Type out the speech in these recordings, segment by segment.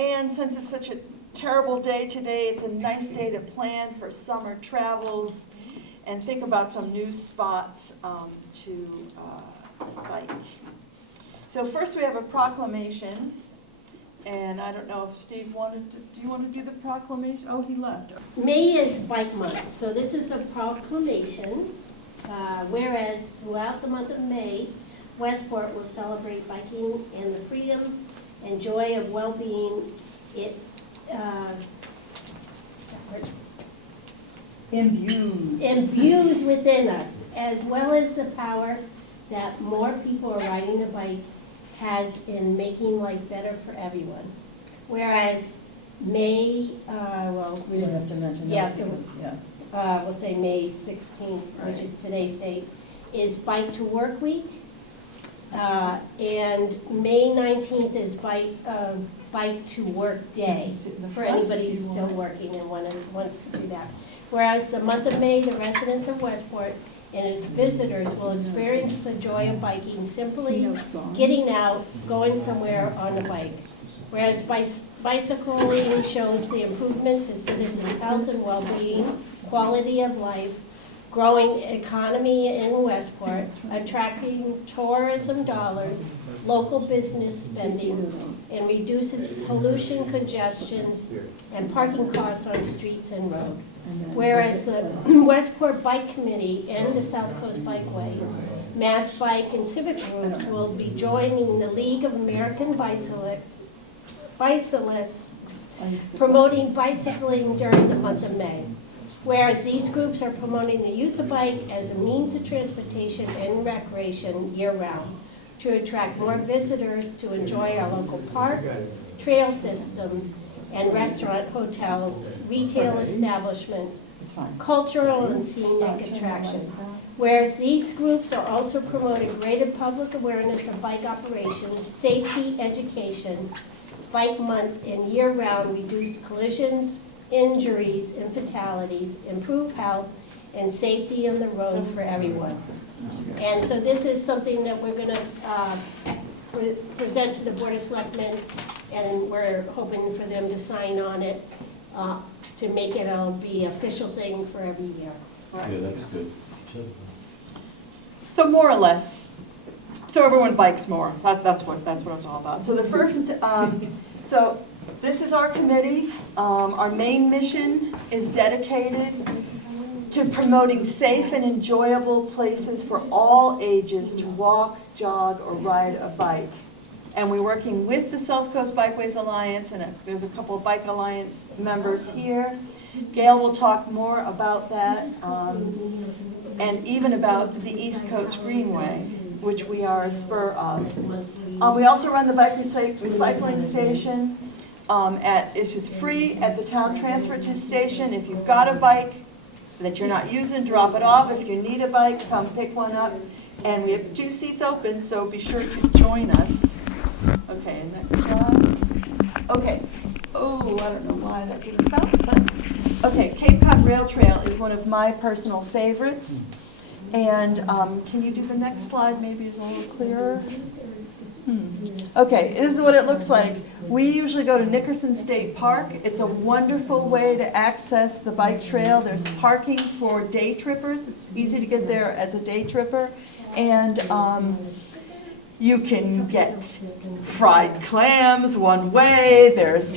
And since it's such a terrible day today, it's a nice day to plan for summer travels and think about some new spots to bike. So first we have a proclamation, and I don't know if Steve wanted to, do you want to do the proclamation? Oh, he left. May is Bike Month, so this is a proclamation. Whereas throughout the month of May, Westport will celebrate biking and the freedom and joy of well-being. It imbues within us, as well as the power that more people are riding a bike has in making life better for everyone. Whereas May, We don't have to mention Yeah, that. so- because- yeah. we'll say May 16th, which is today's date, is Bike to Work Week. And May 19th is Bike to Work Day, for anybody who's still working and wants to do that. Whereas the month of May, the residents of Westport and its visitors will experience the joy of biking, simply getting out, going somewhere on a bike. Whereas bicycling shows the improvement to citizens' health and well-being, quality of life, growing economy in Westport, attracting tourism dollars, local business spending, and reduces pollution, congestions, and parking costs on streets and roads. Whereas the Westport Bike Committee and the South Coast Bikeway, Mass Bike and civic groups will be joining the League of American Bicyclists promoting bicycling during the month of May. Whereas these groups are promoting the use of bike as a means of transportation and recreation year-round to attract more visitors to enjoy our local parks, trail systems, and restaurant, hotels, retail establishments, It's fine. cultural and scenic attractions. Whereas these groups are also promoting greater public awareness of bike operations, safety, education, Bike Month, and year-round reduce collisions, injuries, and fatalities, improve health and safety on the road for everyone. And so this is something that we're going to present to the Board of Selectmen, and we're hoping for them to sign on it to make it be an official thing for every year. Yeah, that's good. So more or less, so everyone bikes more. That's what it's all about. So the first, so this is our committee. Our main mission is dedicated to promoting safe and enjoyable places for all ages to walk, jog, or ride a bike. And we're working with the South Coast Bikeways Alliance, and there's a couple of Bike Alliance members here. Gail will talk more about that, and even about the East Coast Greenway, which we are a spur of. We also run the bike recycling station. It's just free at the town transfer station. If you've got a bike that you're not using, drop it off. If you need a bike, come pick one up. And we have 2 seats open, so be sure to join us. Okay, next slide. Okay. Oh, I don't know why that didn't come, but okay. Cape Cod Rail Trail is one of my personal favorites. And can you do the next slide? Maybe it's a little clearer. Okay, this is what it looks like. We usually go to Nickerson State Park. It's a wonderful way to access the bike trail. There's parking for day trippers. It's easy to get there as a day tripper. And you can get fried clams one way. There's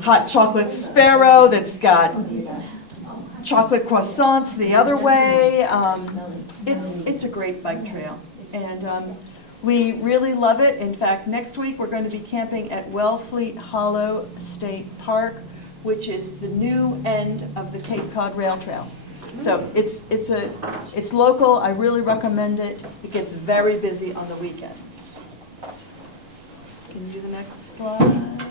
hot chocolate sparrow that's got chocolate croissants the other way. It's a great bike trail. And we really love it. In fact, next week we're going to be camping at Wellfleet Hollow State Park, which is the new end of the Cape Cod Rail Trail. So it's local. I really recommend it. It gets very busy on the weekends. Can you do the next slide?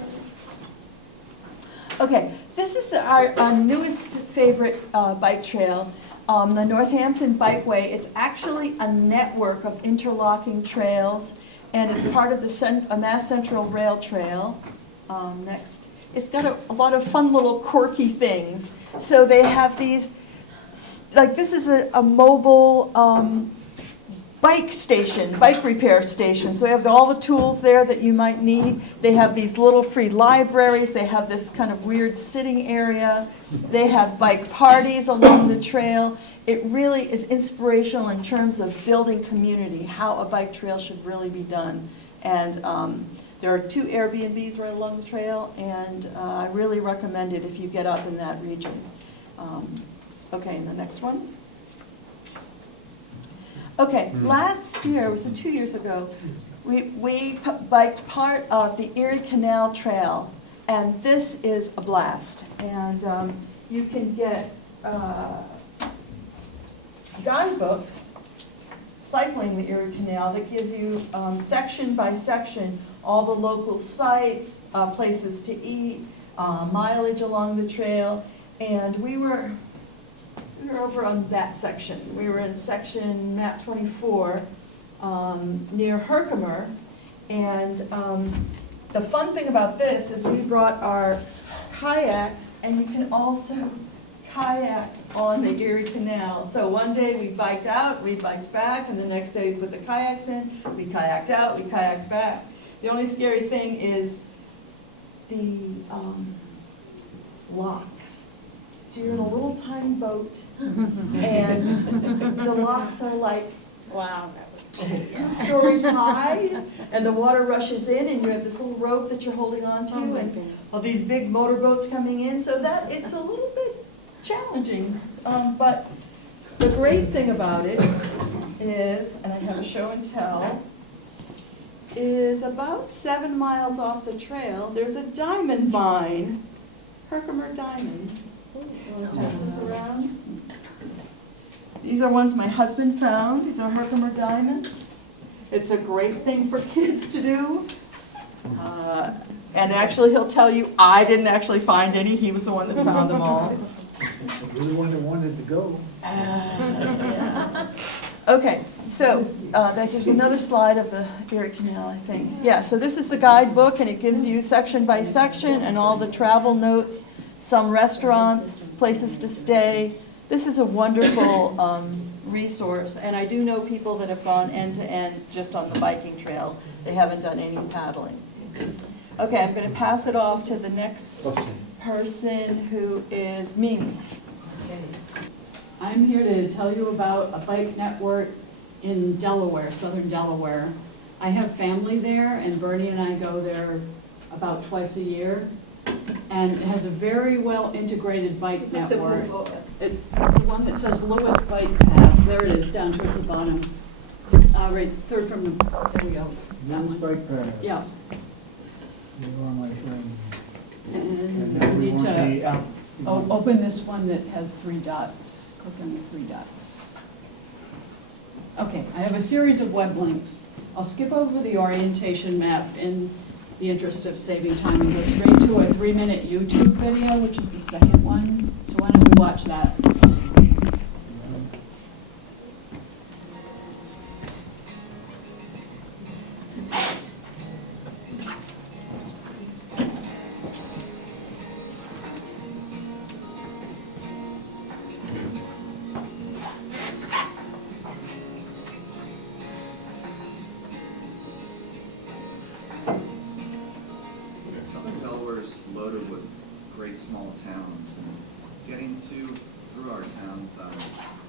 Okay, this is our newest favorite bike trail. The Northampton Bikeway. It's actually a network of interlocking trails, and it's part of the Mass Central Rail Trail. Next. It's got a lot of fun little quirky things. So they have these, like this is a mobile bike station, bike repair station. So they have all the tools there that you might need. They have these little free libraries. They have this kind of weird sitting area. They have bike parties along the trail. It really is inspirational in terms of building community, how a bike trail should really be done. And there are 2 Airbnbs right along the trail, and I really recommend it if you get up in that region. Okay, and the next one. Okay, last year, was it 2 years ago, we biked part of the Erie Canal Trail, and this is a blast. And you can get guidebooks cycling the Erie Canal that give you section by section all the local sites, places to eat, mileage along the trail. And we were over on that section. We were in section map 24 near Herkimer. And the fun thing about this is we brought our kayaks, and you can also kayak on the Erie Canal. So one day we biked out, we biked back, and the next day we put the kayaks in, we kayaked out, we kayaked back. The only scary thing is the locks. So you're in a little tiny boat, and the locks are like Wow. 2 stories high, and the water rushes in, and you have this little rope that you're holding on to, and all these big motorboats coming in, so that it's a little bit challenging. But the great thing about it is, and I have a show and tell, is about 7 miles off the trail, there's a diamond mine, Herkimer Diamonds. Pass this around. These are ones my husband found. These are Herkimer Diamonds. It's a great thing for kids to do. And actually, he'll tell you, I didn't actually find any. He was the one that found them all. You're the one that wanted to go. Yeah. Okay, so there's another slide of the Erie Canal, I think. Yeah, so this is the guidebook, and it gives you section by section and all the travel notes, some restaurants, places to stay. This is a wonderful resource, and I do know people that have gone end to end just on the biking trail. They haven't done any paddling. Okay, I'm going to pass it off to the next person, who is Mimi. I'm here to tell you about a bike network in Delaware, southern Delaware. I have family there, and Bernie and I go there about twice a year. And it has a very well integrated bike network. It's the one that says Lewis Bike Path. There it is, down towards the bottom. Right, third from the, there we go. That Lewis one. Bike Path. Yeah. You are my friend. And then we we need want to the out. open this one that has 3 dots. Click on the 3 dots. Okay, I have a series of web links. I'll skip over the orientation map in the interest of saving time and go straight to a 3-minute YouTube video, which is the second one. So why don't we watch that? Southern Delaware is loaded with great small towns, and getting through our towns,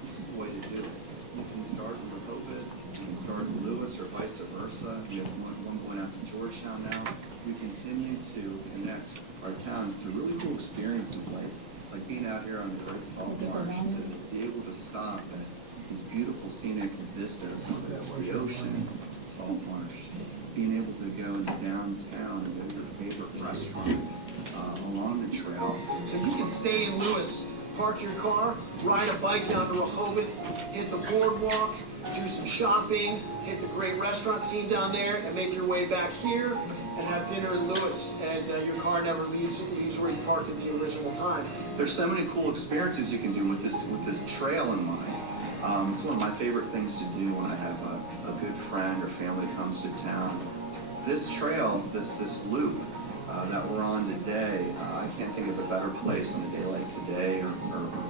this is the way to do it. You can start in Rehoboth, you can start in Lewis, or vice versa. You have one going out to Georgetown now. We continue to connect our towns through really cool experiences, like being out here on the Great Salt Marsh, to be able to stop at these beautiful scenic vistas, whether it's the ocean, salt marsh, being able to go into downtown and go to your favorite restaurant along the trail. So you can stay in Lewis, park your car, ride a bike down to Rehoboth, hit the boardwalk, do some shopping, hit the great restaurant scene down there, and make your way back here and have dinner in Lewis, and your car never leaves where you parked at the original time. There's so many cool experiences you can do with this trail in mind. It's one of my favorite things to do when I have a good friend or family comes to town. This trail, this loop that we're on today, I can't think of a better place on a day like today or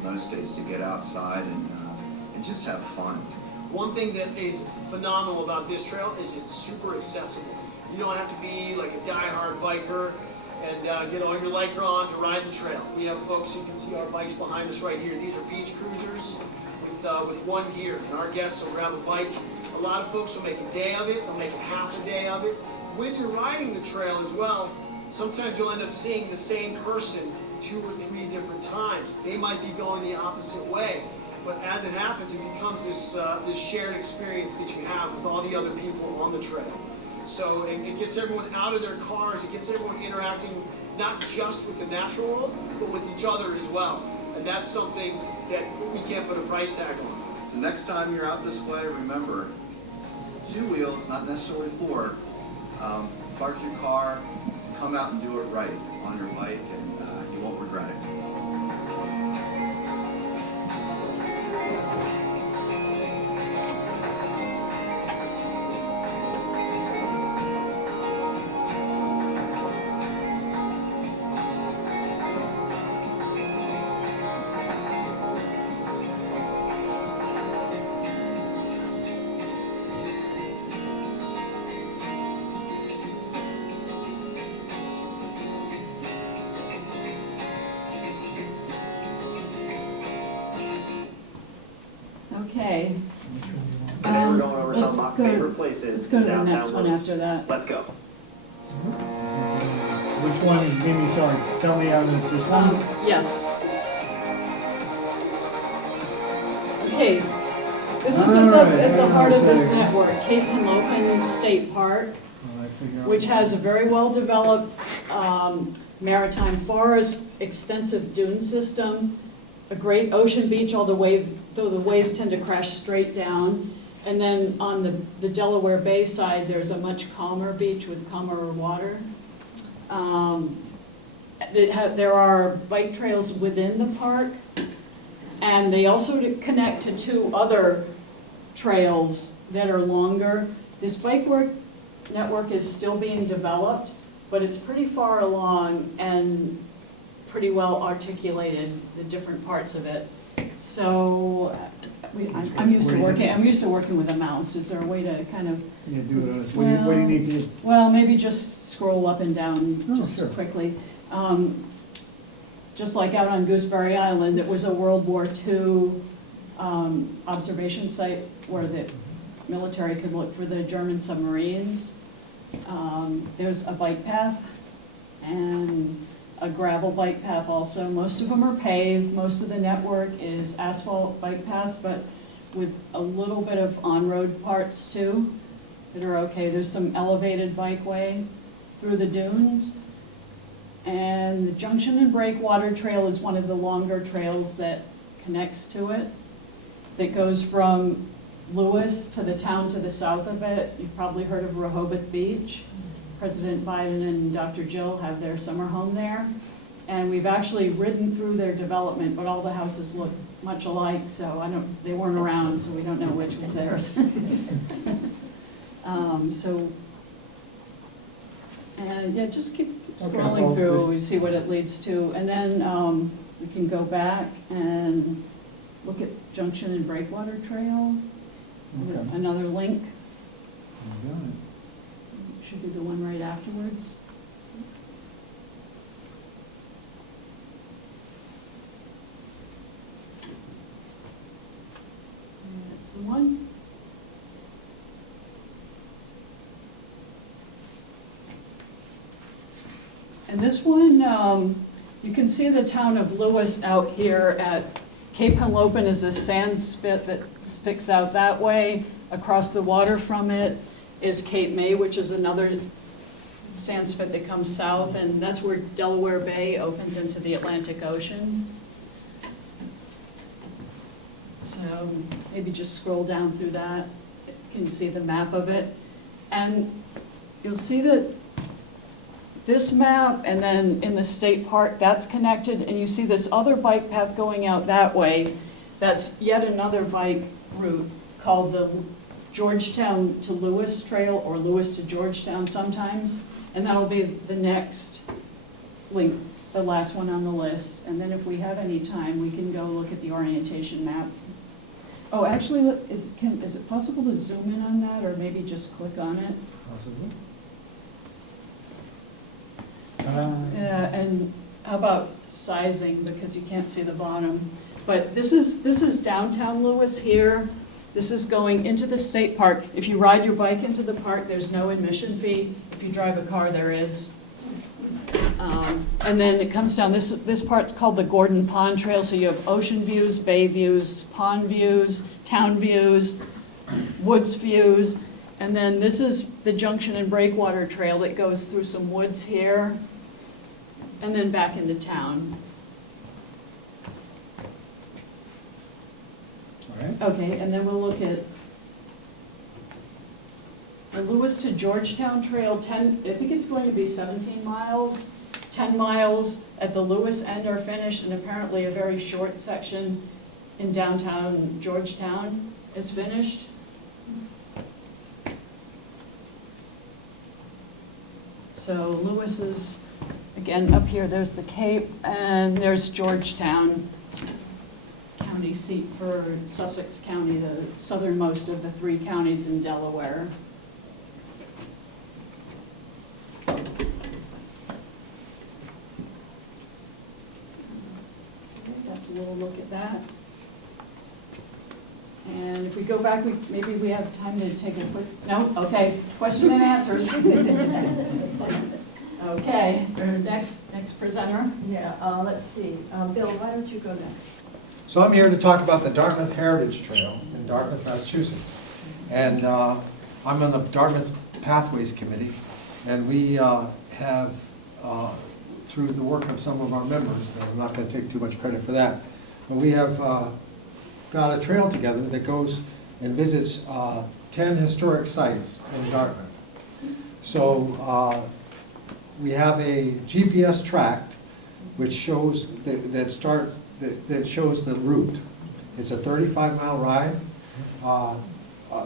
most days to get outside and just have fun. One thing that is phenomenal about this trail is it's super accessible. You don't have to be like a diehard biker and get all your Lycra on to ride the trail. We have folks, you can see our bikes behind us right here. These are beach cruisers with one gear, and our guests will grab a bike. A lot of folks will make a day of it, they'll make a half a day of it. When you're riding the trail as well, sometimes you'll end up seeing the same person 2 or 3 different times. They might be going the opposite way, but as it happens, it becomes this shared experience that you have with all the other people on the trail. So it gets everyone out of their cars, it gets everyone interacting not just with the natural world, but with each other as well. And that's something that we can't put a price tag on. So next time you're out this way, remember, 2 wheels, not necessarily 4. Park your car, come out and do it right on your bike, and you won't regret it. Okay. Today we're going over some Let's of my go- favorite places Let's go to the downtown next one Lewis. after that. Let's go. Which one made me sorry? Tell me on this one? Yes. Okay, this is at the heart of this network, Cape Henlopen State Park, Oh, I figure out- which has a very well-developed maritime forest, extensive dune system, a great ocean beach, though the waves tend to crash straight down. And then on the Delaware Bay side, there's a much calmer beach with calmer water. There are bike trails within the park, and they also connect to 2 other trails that are longer. This bike network is still being developed, but it's pretty far along and pretty well articulated, the different parts of it. So I'm used to working with a mouse. Is there a way to kind of, Yeah, do it on this. What do you need to, well, maybe just scroll up and down Oh, just sure. quickly. Just like out on Gooseberry Island, it was a World War II observation site where the military could look for the German submarines. There's a bike path and a gravel bike path also. Most of them are paved, most of the network is asphalt bike paths, but with a little bit of on-road parts too that are okay. There's some elevated bikeway through the dunes. And the Junction and Breakwater Trail is one of the longer trails that connects to it, that goes from Lewis to the town to the south of it. You've probably heard of Rehoboth Beach. President Biden and Dr. Jill have their summer home there. And we've actually ridden through their development, but all the houses look much alike, so they weren't around, so we don't know which was theirs. And yeah, just keep Okay, scrolling well, through, we see what it leads to. And then we can go back and look at Junction and Breakwater Trail. Okay. Another link, I'm doing should be the one right afterwards. That's the one. And this one, you can see the town of Lewis out here at Cape Henlopen is a sand spit that sticks out that way. Across the water from it is Cape May, which is another sand spit that comes south, and that's where Delaware Bay opens into the Atlantic Ocean. So maybe just scroll down through that. You can see the map of it. And you'll see that this map, and then in the state park, that's connected, and you see this other bike path going out that way. That's yet another bike route called the Georgetown to Lewis Trail, or Lewis to Georgetown sometimes, and that'll be the next link, the last one on the list. And then if we have any time, we can go look at the orientation map. Oh, actually, is it possible to zoom in on that, or maybe just click on it? Possibly. Yeah, and how about sizing, because you can't see the bottom. But this is downtown Lewis here. This is going into the state park. If you ride your bike into the park, there's no admission fee. If you drive a car, there is. And then it comes down, this part's called the Gordon Pond Trail, so you have ocean views, bay views, pond views, town views, woods views, and then this is the Junction and Breakwater Trail that goes through some woods here, and then back into town. All right. Okay, and then we'll look at the Lewis to Georgetown Trail, I think it's going to be 17 miles. 10 miles at the Lewis end are finished, and apparently a very short section in downtown Georgetown is finished. So Lewis is, again, up here, there's the Cape, and there's Georgetown, county seat for Sussex County, the southernmost of the 3 counties in Delaware. That's a little look at that. And if we go back, maybe we have time to take a quick, no? Okay, question and answers. Okay, next presenter. Yeah, let's see. Bill, why don't you go next? So I'm here to talk about the Dartmouth Heritage Trail in Dartmouth, Massachusetts. And I'm on the Dartmouth Pathways Committee, and we have, through the work of some of our members, and I'm not going to take too much credit for that, but we have got a trail together that goes and visits 10 historic sites in Dartmouth. So we have a GPS tract which shows that shows the route. It's a 35-mile ride.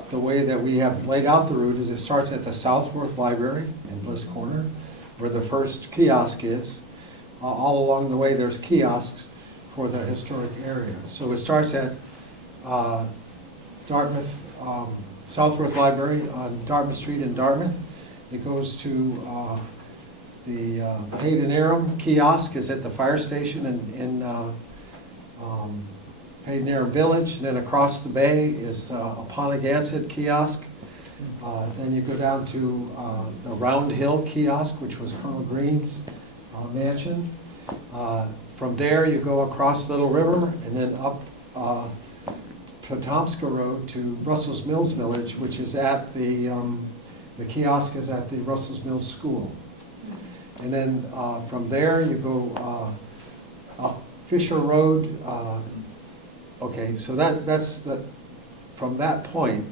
The way that we have laid out the route is it starts at the Southworth Library in Bliss Corner, where the first kiosk is. All along the way there's kiosks for the historic area. So it starts at Dartmouth, Southworth Library on Dartmouth Street in Dartmouth. It goes to the Hayden Aram kiosk is at the fire station in Hayden Aram Village. And then across the bay is a Ponegantset kiosk. Then you go down to the Round Hill kiosk, which was Colonel Green's mansion. From there you go across Little River and then up Potomska Road to Russell's Mills Village, which is at the kiosk is at the Russell's Mills School. And then from there you go up Fisher Road. Okay, so that's from that point.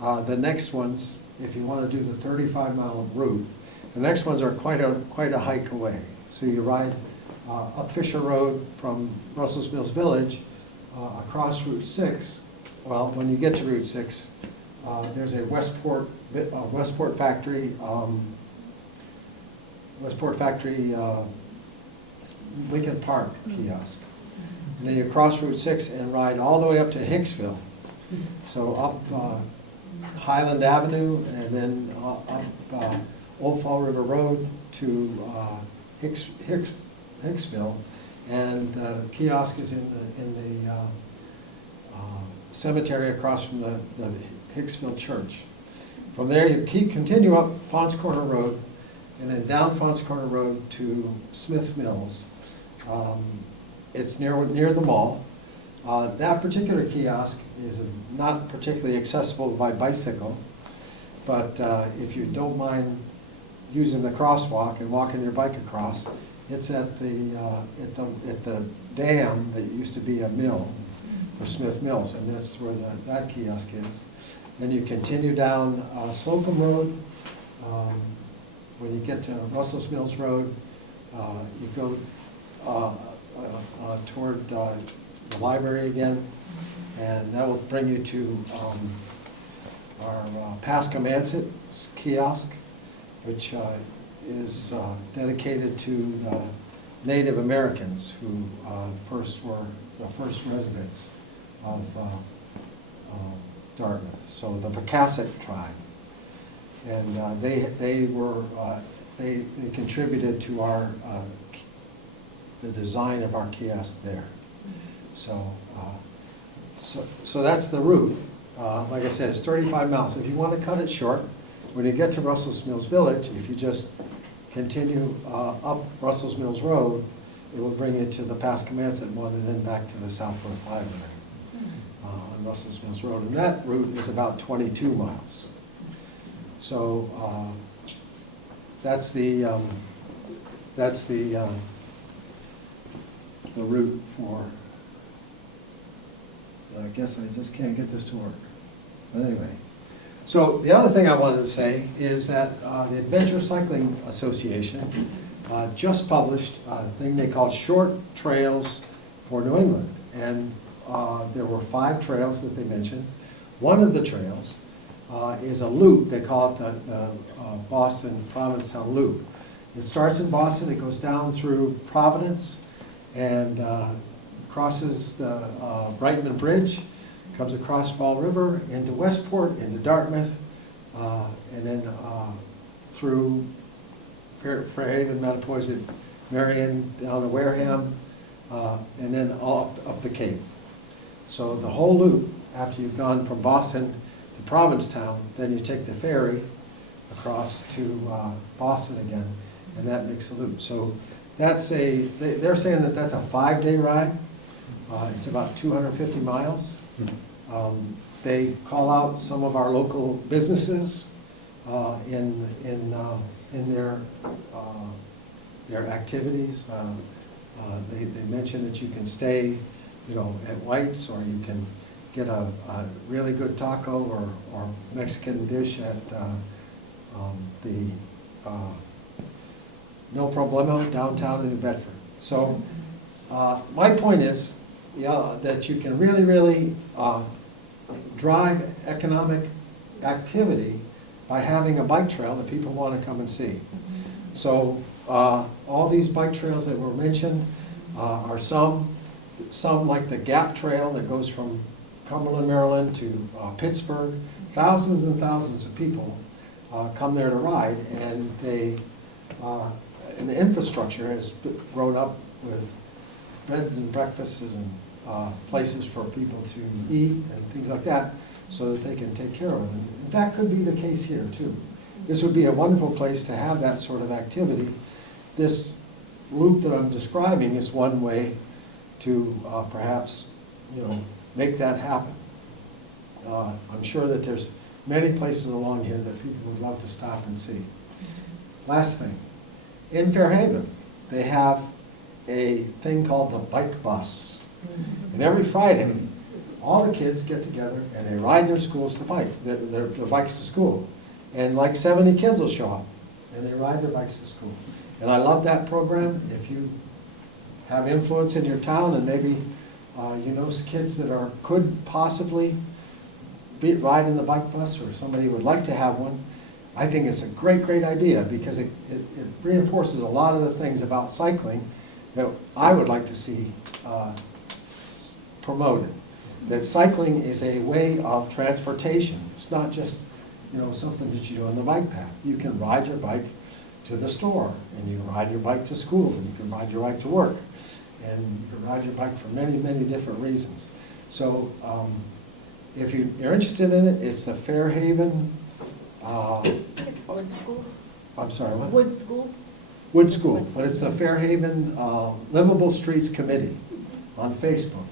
The next ones, if you want to do the 35-mile route, the next ones are quite a hike away. So you ride up Fisher Road from Russell's Mills Village across Route 6. Well, when you get to Route 6, there's a Westport Factory Lincoln Park kiosk. And then you cross Route 6 and ride all the way up to Hicksville. So up Highland Avenue and then up Old Fall River Road to Hicksville. And the kiosk is in the cemetery across from the Hicksville Church. From there you continue up Fons Corner Road and then down Fons Corner Road to Smith Mills. It's near the mall. That particular kiosk is not particularly accessible by bicycle, but if you don't mind using the crosswalk and walking your bike across, it's at the dam that used to be a mill for Smith Mills, and that's where that kiosk is. Then you continue down Slocum Road. When you get to Russell's Mills Road, you go toward the library again, and that will bring you to our Pascomanset kiosk, which is dedicated to the Native Americans who were the first residents of Dartmouth, so the Pecasset tribe. And they contributed to the design of our kiosk there. So, so that's the route. Like I said, it's 35 miles. If you want to cut it short, when you get to Russell's Mills Village, if you just continue up Russell's Mills Road, it will bring you to the Pascamanset one and then back to the Southwest Library on Russell's Mills Road. And that route is about 22 miles. So that's the route for, I guess I just can't get this to work. But anyway, so the other thing I wanted to say is that the Adventure Cycling Association just published a thing they called Short Trails for New England. And there were 5 trails that they mentioned. One of the trails is a loop. They call it the Boston Provincetown Loop. It starts in Boston, it goes down through Providence, and crosses the Brightman Bridge, comes across Fall River, into Westport, into Dartmouth, and then through Fairhaven, Mattapoisett, Marion, down to Wareham, and then all up the Cape. So the whole loop, after you've gone from Boston to Provincetown, then you take the ferry across to Boston again, and that makes a loop. So that's they're saying that that's a 5-day ride. It's about 250 miles. They call out some of our local businesses in their activities. They mention that you can stay, at White's, or you can get a really good taco or Mexican dish at the No Problemo downtown in New Bedford. So my point is that you can really drive economic activity by having a bike trail that people want to come and see. So all these bike trails that were mentioned are some like the Gap Trail that goes from Cumberland, Maryland to Pittsburgh. Thousands and thousands of people come there to ride, and and the infrastructure has grown up with beds and breakfasts and places for people to eat and things like that, so that they can take care of them. And that could be the case here too. This would be a wonderful place to have that sort of activity. This loop that I'm describing is one way to perhaps, make that happen. I'm sure that there's many places along here that people would love to stop and see. Last thing, in Fairhaven, they have a thing called the bike bus. And every Friday, all the kids get together and they ride their bikes to school. And like 70 kids will show up and they ride their bikes to school. And I love that program. If you have influence in your town and maybe you know kids that could possibly ride in the bike bus, or somebody would like to have one, I think it's a great idea, because it reinforces a lot of the things about cycling that I would like to see promoted. That cycling is a way of transportation. It's not just something that you do on the bike path. You can ride your bike to the store, and you can ride your bike to school, and you can ride your bike to work, and you can ride your bike for many different reasons. So if you're interested in it, it's the Fairhaven. It's Wood School. I'm sorry, what? Wood School. Wood School, but it's the Fairhaven Livable Streets Committee on Facebook.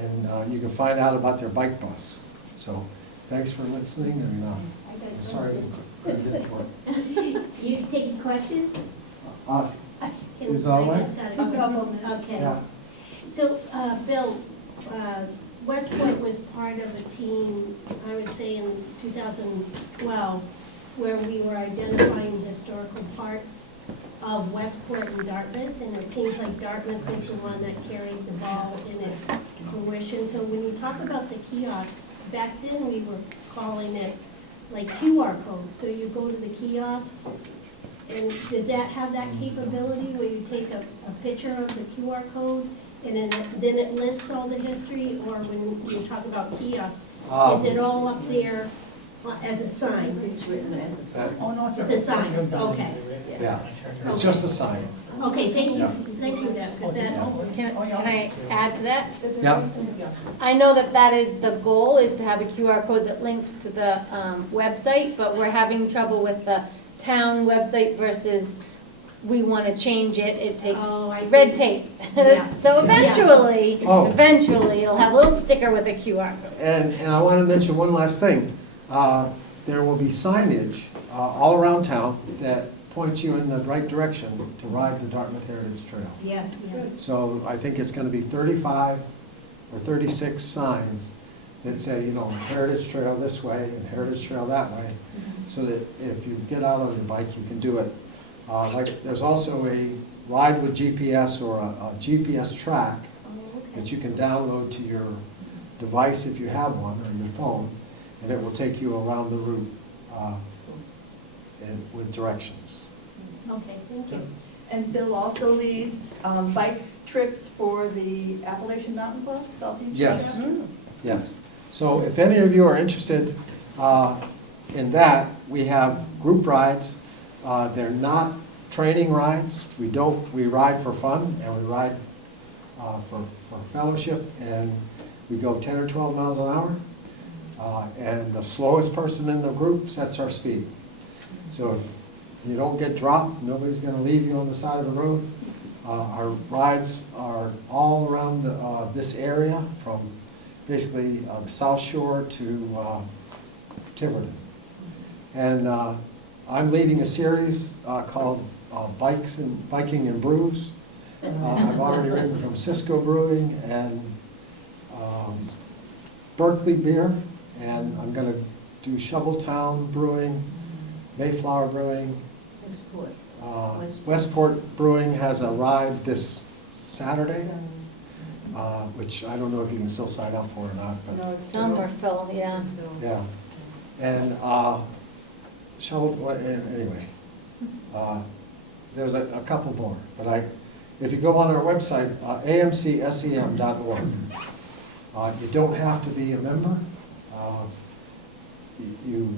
And you can find out about their bike bus. So thanks for listening, and I'm sorry I couldn't get to it. You taking questions? Is all right? A couple. Okay. Yeah. So, Bill, Westport was part of a team, I would say in 2012, where we were identifying historical parts of Westport and Dartmouth, and it seems like Dartmouth was the one that carried the ball in its fruition. So when you talk about the kiosks, back then we were calling it like QR code. So you go to the kiosk, and does that have that capability where you take a picture of the QR code and then it lists all the history? Or when you talk about kiosks, Is it all up there as a sign? It's written as a sign. Oh, no, It's a sign, okay. Yeah, it's just a sign. Okay, thank you, Yeah. thank you, Deb, because that, Can I add to that? Yeah, I know that that is the goal, is to have a QR code that links to the website, but we're having trouble with the town website versus we want to change it, it takes Oh, I see. red tape. Yeah. So eventually, Oh. eventually, it'll have a little sticker with a QR code. and I want to mention one last thing. There will be signage all around town that points you in the right direction to ride the Dartmouth Heritage Trail. yeah, yeah. So I think it's going to be 35 or 36 signs that say, Heritage Trail this way and Heritage Trail that way, so that if you get out on your bike, you can do it. There's also a ride with GPS or a GPS track that you can download to your device if you have one, or your phone, and it will take you around the route and with directions. Okay, thank you. And Bill also leads bike trips for the Appalachian Mountain Club, Southeast Yes. Michigan? Yes. So if any of you are interested in that, we have group rides. They're not training rides. We ride for fun, and we ride for fellowship, and we go 10 or 12 miles an hour. And the slowest person in the group sets our speed. So if you don't get dropped, nobody's going to leave you on the side of the road. Our rides are all around this area, from basically the South Shore to Tiverton. And I'm leading a series called Biking and Brews. I've already written from Cisco Brewing and Berkeley Beer, and I'm going to do Shoveltown Brewing, Mayflower Brewing. Westport Brewing has a ride this Saturday, which I don't know if you can still sign up for or not, but No, it's Some are filled, yeah. yeah. And anyway, there's a couple more, but if you go on our website, amcsem.org, you don't have to be a member. You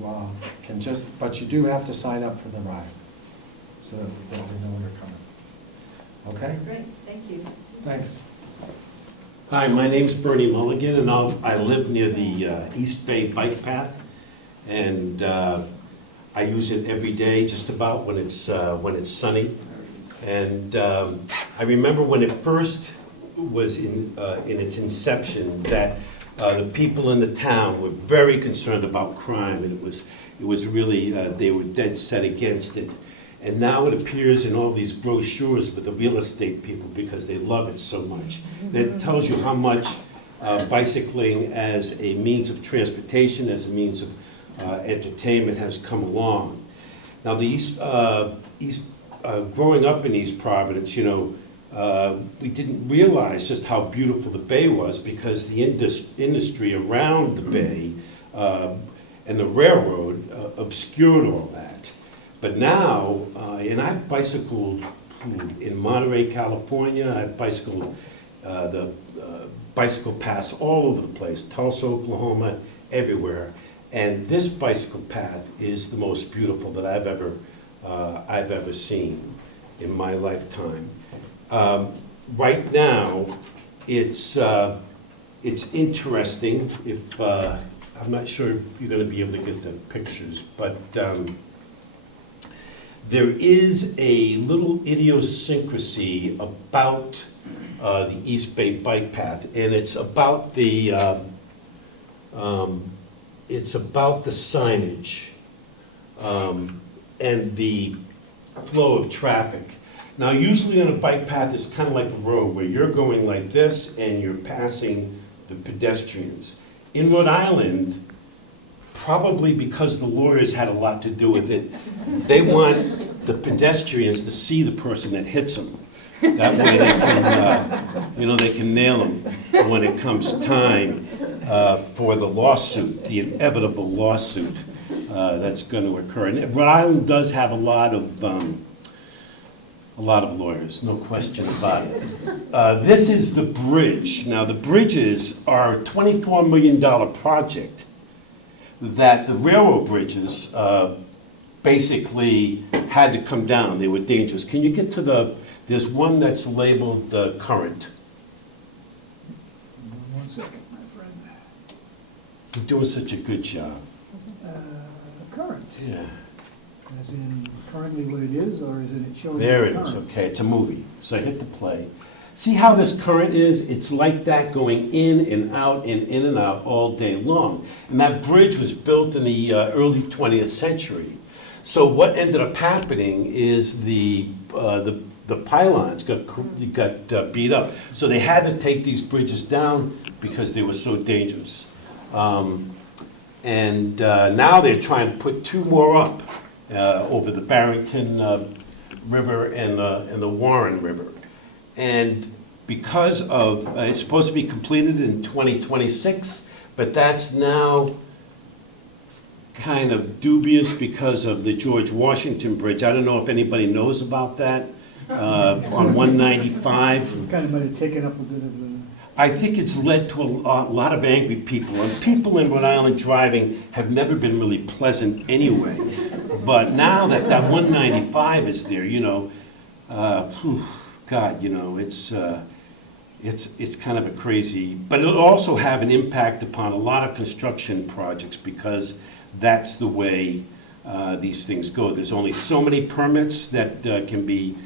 can but you do have to sign up for the ride, so that we know when you're coming. Okay? Great, thank you. Thanks. Hi, my name's Bernie Mulligan, and I live near the East Bay Bike Path, and I use it every day, just about when it's sunny. And I remember when it first was in its inception that the people in the town were very concerned about crime, and it was really they were dead set against it. And now it appears in all these brochures with the real estate people because they love it so much. That tells you how much bicycling as a means of transportation, as a means of entertainment has come along. Now growing up in East Providence, we didn't realize just how beautiful the bay was because the industry around the bay and the railroad obscured all that. But now, and I've bicycled in Monterey, California, I've bicycled the bicycle paths all over the place, Tulsa, Oklahoma, everywhere. And this bicycle path is the most beautiful that I've ever seen in my lifetime. Right now, it's interesting. If I'm not sure if you're going to be able to get the pictures, but there is a little idiosyncrasy about the East Bay Bike Path, and it's about the signage and the flow of traffic. Now, usually on a bike path, it's kind of like a road where you're going like this and you're passing the pedestrians. In Rhode Island, probably because the lawyers had a lot to do with it, they want the pedestrians to see the person that hits them. That way they can, they can nail them when it comes time for the lawsuit, the inevitable lawsuit that's going to occur. And Rhode Island does have a lot of a lot of lawyers, no question about it. This is the bridge. Now, the bridges are a $24 million project that the railroad bridges basically had to come down. They were dangerous. Can you get to there's one that's labeled the current. 1 second, my friend. You're doing such a good job. Current, Yeah. as in currently what it is, or is it showing? There the it is, current? okay, it's a movie. So I hit the play. See how this current is? It's like that going in and out and in and out all day long. And that bridge was built in the early 20th century. So what ended up happening is the pylons got beat up. So they had to take these bridges down because they were so dangerous. And now they're trying to put 2 more up over the Barrington River and the Warren River. And because of, it's supposed to be completed in 2026, but that's now kind of dubious because of the George Washington Bridge. I don't know if anybody knows about that, on 195. It's kind of might have taken up a bit of the. I think it's led to a lot of angry people, and people in Rhode Island driving have never been really pleasant anyway. But now that 195 is there, you know, God, you know, it's kind of a crazy, but it'll also have an impact upon a lot of construction projects because that's the way these things go. There's only so many permits that can be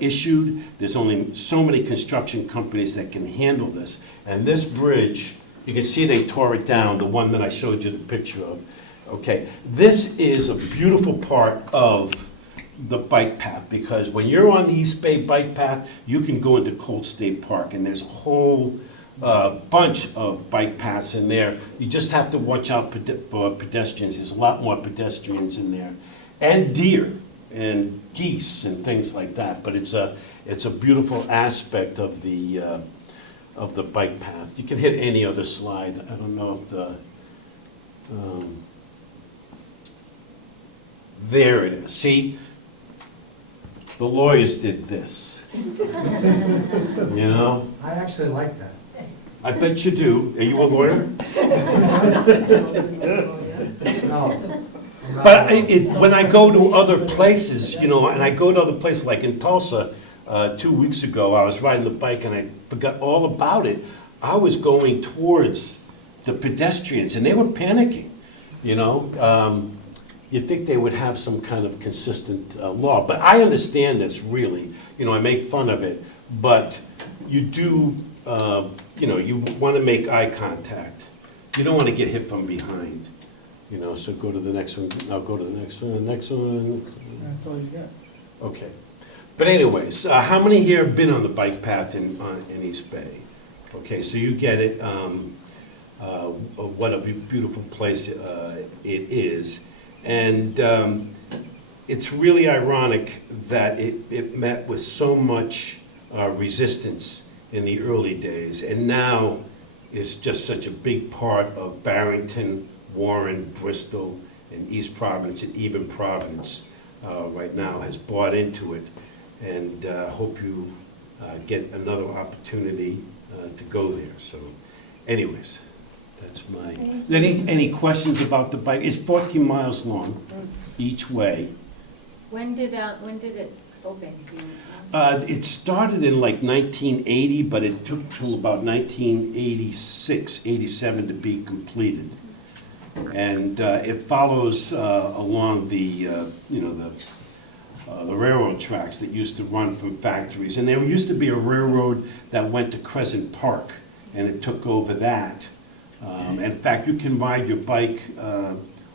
issued. There's only so many construction companies that can handle this. And this bridge, you can see they tore it down, the one that I showed you the picture of. Okay, this is a beautiful part of the bike path because when you're on the East Bay bike path, you can go into Colt State Park and there's a whole bunch of bike paths in there. You just have to watch out for pedestrians. There's a lot more pedestrians in there. And deer and geese and things like that. But it's a beautiful aspect of the bike path. You can hit any other slide. I don't know if the there it is. See, the lawyers did this. You know? I actually like that. I bet you do. Are you a lawyer? No. But when I go to other places, you know, and I go to other places, like in Tulsa, 2 weeks ago, I was riding the bike and I forgot all about it. I was going towards the pedestrians and they were panicking, you know. You'd think they would have some kind of consistent law. But I understand this, really. You know, I make fun of it. But you do, you know, you want to make eye contact. You don't want to get hit from behind. You know, so go to the next one. I'll go to the next one, the next one. That's all you got. Okay. But anyways, how many here have been on the bike path in East Bay? Okay, so you get it, what a beautiful place it is. And it's really ironic that it met with so much resistance in the early days, and now is just such a big part of Barrington, Warren, Bristol, and East Providence, and even Providence right now has bought into it. And hope you get another opportunity to go there. So anyways, that's my, any questions about the bike? It's 14 miles long each way. When did it open? It started in like 1980, but it took till about 1986, 87 to be completed. And it follows along the, you know, the railroad tracks that used to run from factories. And there used to be a railroad that went to Crescent Park, and it took over that. In fact, you can ride your bike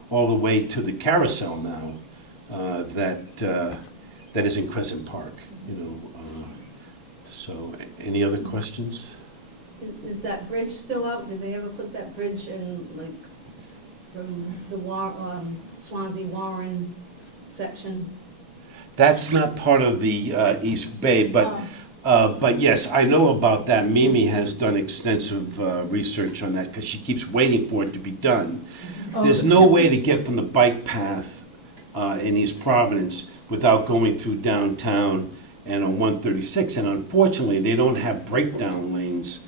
all the way to the carousel now that is in Crescent Park, you know. So any other questions? Is that bridge still out? Did they ever put that bridge in, like, from the Swansea Warren section? That's not part of the East Bay, but yes, I know about that. Mimi has done extensive research on that because she keeps waiting for it to be done. There's no way to get from the bike path in East Providence without going through downtown and on 136, and unfortunately, they don't have breakdown lanes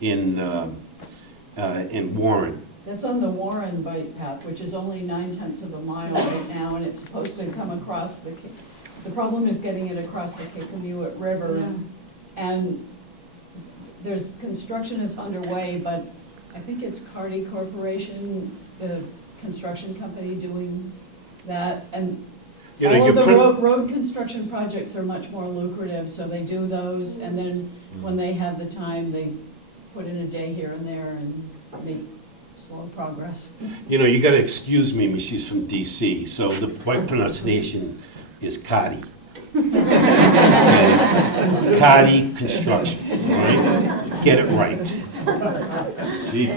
in Warren. That's on the Warren bike path, which is only 9/10 of a mile right now, and it's supposed to come across the problem is getting it across the Kickamuit River. And construction is underway, but I think it's Carty Corporation, the construction company doing that. And You know, all you of the print- road construction projects are much more lucrative, so they do those, and then when they have the time, they put in a day here and there and make slow progress. You know, you gotta excuse me, she's from DC, so the right pronunciation is Carty. Okay? Carty Construction, right? Get it right. See?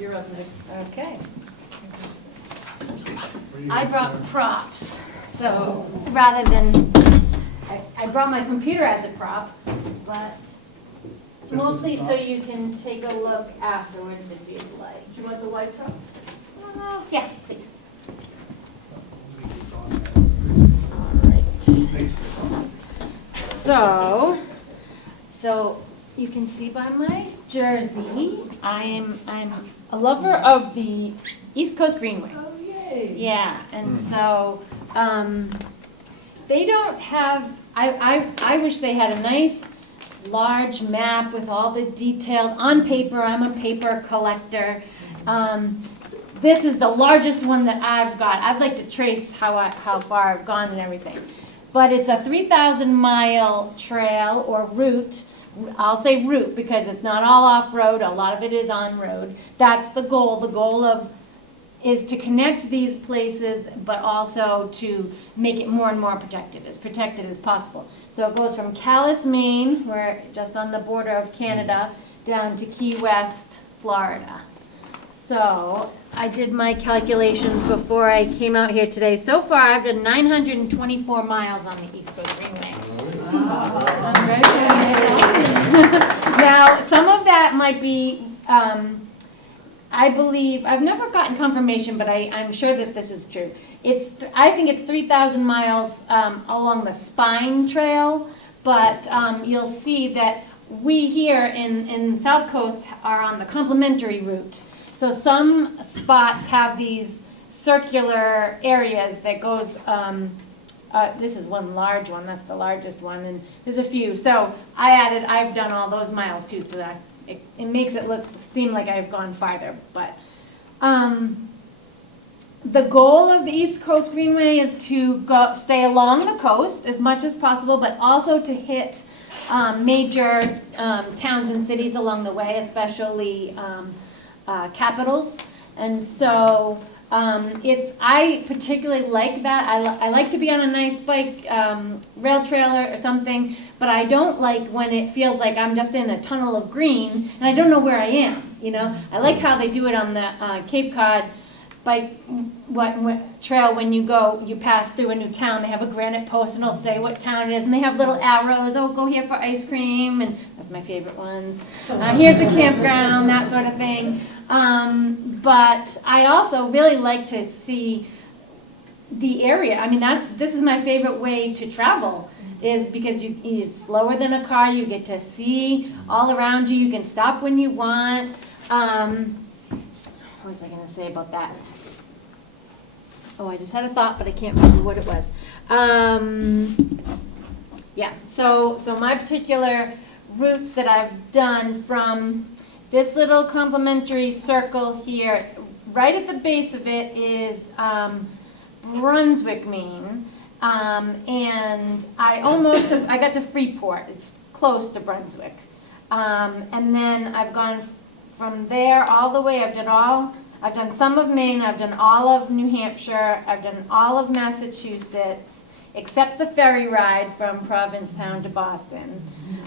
You're up next. Okay. I brought props, so rather than, I brought my computer as a prop, but mostly so you can take a look afterwards if you'd like. Do you want the white cup? Yeah, please. All right. So you can see by my jersey, I'm a lover of the East Coast Greenway. Oh, yay. Yeah, and so, they don't have, I wish they had a nice, large map with all the detailed, on paper, I'm a paper collector. This is the largest one that I've got. I'd like to trace how far I've gone and everything. But it's a 3,000-mile trail or route. I'll say route because it's not all off-road, a lot of it is on-road. That's the goal. The goal is to connect these places, but also to make it more and more protected as possible. So it goes from Calais, Maine, we're just on the border of Canada, down to Key West, Florida. So I did my calculations before I came out here today. So far, I've done 924 miles on the East Coast Greenway. I'm ready. Now, some of that might be, I believe, I've never gotten confirmation, but I'm sure that this is true. I think it's 3,000 miles along the Spine Trail, but you'll see that we here in South Coast are on the complementary route. So some spots have these circular areas that goes, this is one large one, that's the largest one, and there's a few. So I've done all those miles too, so that it makes it seem like I've gone farther. But the goal of the East Coast Greenway is to stay along the coast as much as possible, but also to hit major towns and cities along the way, especially capitals. And so I particularly like that. I like to be on a nice bike, rail trailer or something, but I don't like when it feels like I'm just in a tunnel of green and I don't know where I am, you know. I like how they do it on the Cape Cod bike trail. When you pass through a new town, they have a granite post and it'll say what town it is, and they have little arrows, oh, go here for ice cream, and that's my favorite ones. Here's a campground, that sort of thing. But I also really like to see the area. I mean, this is my favorite way to travel, is because it's slower than a car, you get to see all around you, you can stop when you want. What was I going to say about that? Oh, I just had a thought, but I can't remember what it was. Yeah, so my particular routes that I've done from this little complimentary circle here, right at the base of it is Brunswick, Maine, and I got to Freeport. It's close to Brunswick, and then I've gone from there all the way. I've done some of Maine, I've done all of New Hampshire, I've done all of Massachusetts, except the ferry ride from Provincetown to Boston.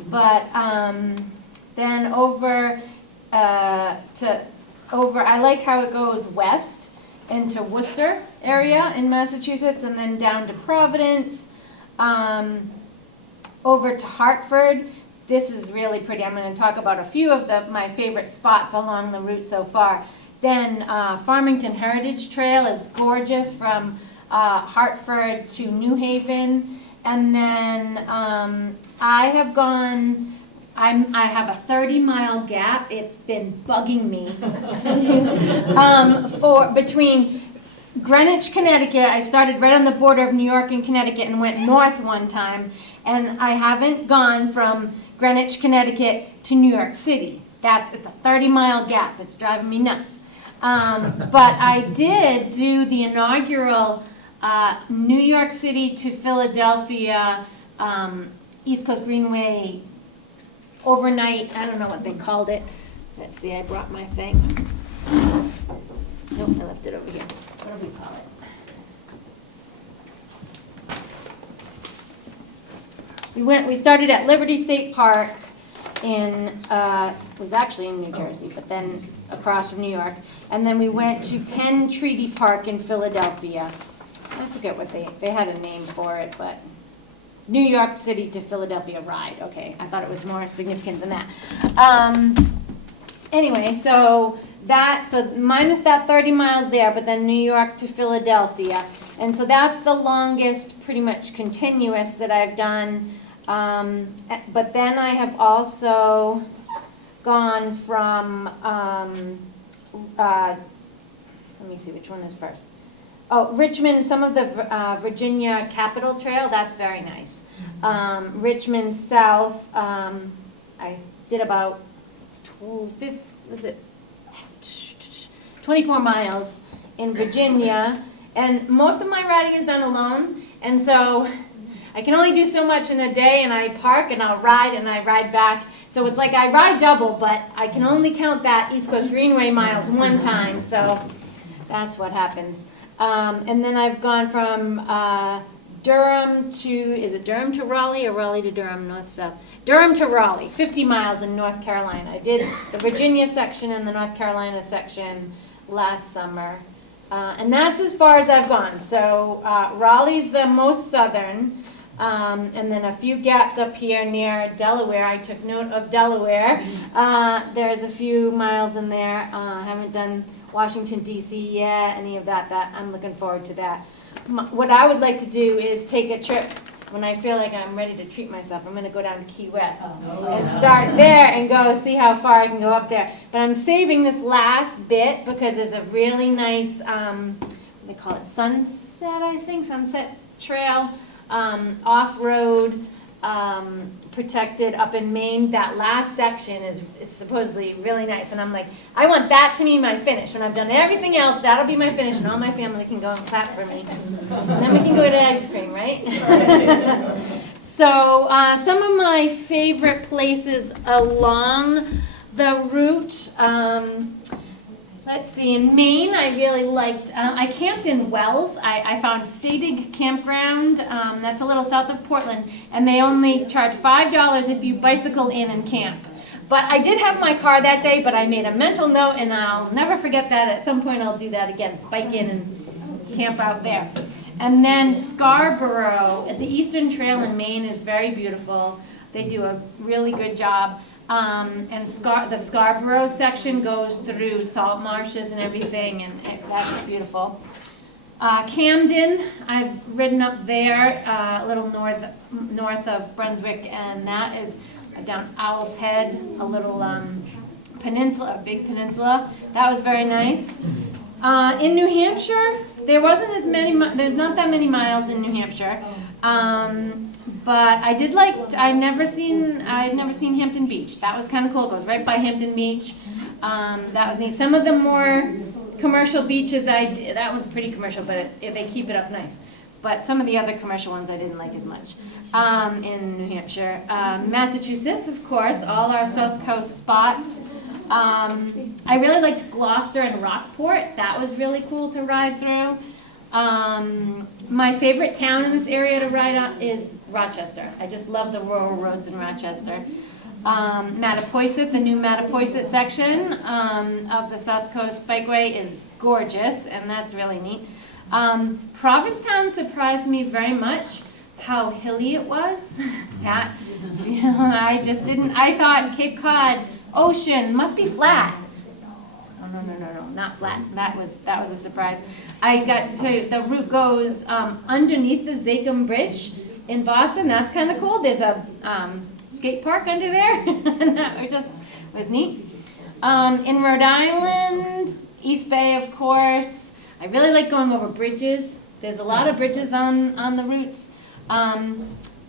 But then over, I like how it goes west into Worcester area in Massachusetts, and then down to Providence, over to Hartford. This is really pretty. I'm going to talk about a few of my favorite spots along the route so far. Then Farmington Heritage Trail is gorgeous from Hartford to New Haven, and then I have gone. I have a 30-mile gap. It's been bugging me for between Greenwich, Connecticut. I started right on the border of New York and Connecticut and went north one time, and I haven't gone from Greenwich, Connecticut to New York City. It's a 30-mile gap. It's driving me nuts. But I did do the inaugural New York City to Philadelphia East Coast Greenway overnight. I don't know what they called it. Let's see, I brought my thing. Nope, I left it over here. What do we call it? We started at Liberty State Park it was actually in New Jersey, but then across from New York. And then we went to Penn Treaty Park in Philadelphia. I forget what they had a name for it, but New York City to Philadelphia ride. Okay, I thought it was more significant than that. Anyway, so minus that 30 miles there, but then New York to Philadelphia. And so that's the longest, pretty much continuous that I've done. But then I have also gone from, let me see which one is first. Oh, Richmond, some of the Virginia Capitol Trail, that's very nice. Richmond South, I did about 24 miles in Virginia, and most of my riding is done alone, and so I can only do so much in a day, and I park and I'll ride and I ride back. So it's like I ride double, but I can only count that East Coast Greenway miles one time, so that's what happens. And then I've gone from Durham to, is it Durham to Raleigh or Raleigh to Durham, north-south? Durham to Raleigh, 50 miles in North Carolina. I did the Virginia section and the North Carolina section last summer. And that's as far as I've gone. So Raleigh's the most southern. And then a few gaps up here near Delaware. I took note of Delaware. There's a few miles in there. I haven't done Washington, D.C. yet, any of that. I'm looking forward to that. What I would like to do is take a trip when I feel like I'm ready to treat myself. I'm going to go down to Key West and start there and go see how far I can go up there. But I'm saving this last bit because there's a really nice, they call it Sunset Trail, off-road, protected up in Maine. That last section is supposedly really nice, and I'm like, I want that to be my finish. When I've done everything else, that'll be my finish, and all my family can go and clap for me. And then we can go to ice cream, right? So some of my favorite places along the route, let's see, in Maine, I really liked, I camped in Wells. I found Stadig Campground, that's a little south of Portland, and they only charge $5 if you bicycle in and camp. But I did have my car that day, but I made a mental note, and I'll never forget that. At some point, I'll do that again, bike in and camp out there. And then Scarborough, the Eastern Trail in Maine is very beautiful. They do a really good job. And the Scarborough section goes through salt marshes and everything, and that's beautiful. Camden, I've ridden up there, a little north of Brunswick, and that is down Owl's Head, a little peninsula, a big peninsula. That was very nice. In New Hampshire, there's not that many miles in New Hampshire. But I did I'd never seen Hampton Beach. That was kind of cool. It goes right by Hampton Beach. That was neat. Some of the more commercial beaches that one's pretty commercial, but they keep it up nice. But some of the other commercial ones I didn't like as much. In New Hampshire. Massachusetts, of course, all our South Coast spots. I really liked Gloucester and Rockport. That was really cool to ride through. My favorite town in this area to ride on is Rochester. I just love the rural roads in Rochester. Mattapoisett, the new Mattapoisett section of the South Coast Bikeway is gorgeous, and that's really neat. Provincetown surprised me very much how hilly it was. I thought Cape Cod ocean must be flat. No, not flat. That was a surprise. I got to, the route goes underneath the Zakim Bridge in Boston. That's kind of cool. There's a skate park under there, and that was neat. In Rhode Island, East Bay, of course. I really like going over bridges. There's a lot of bridges on the routes.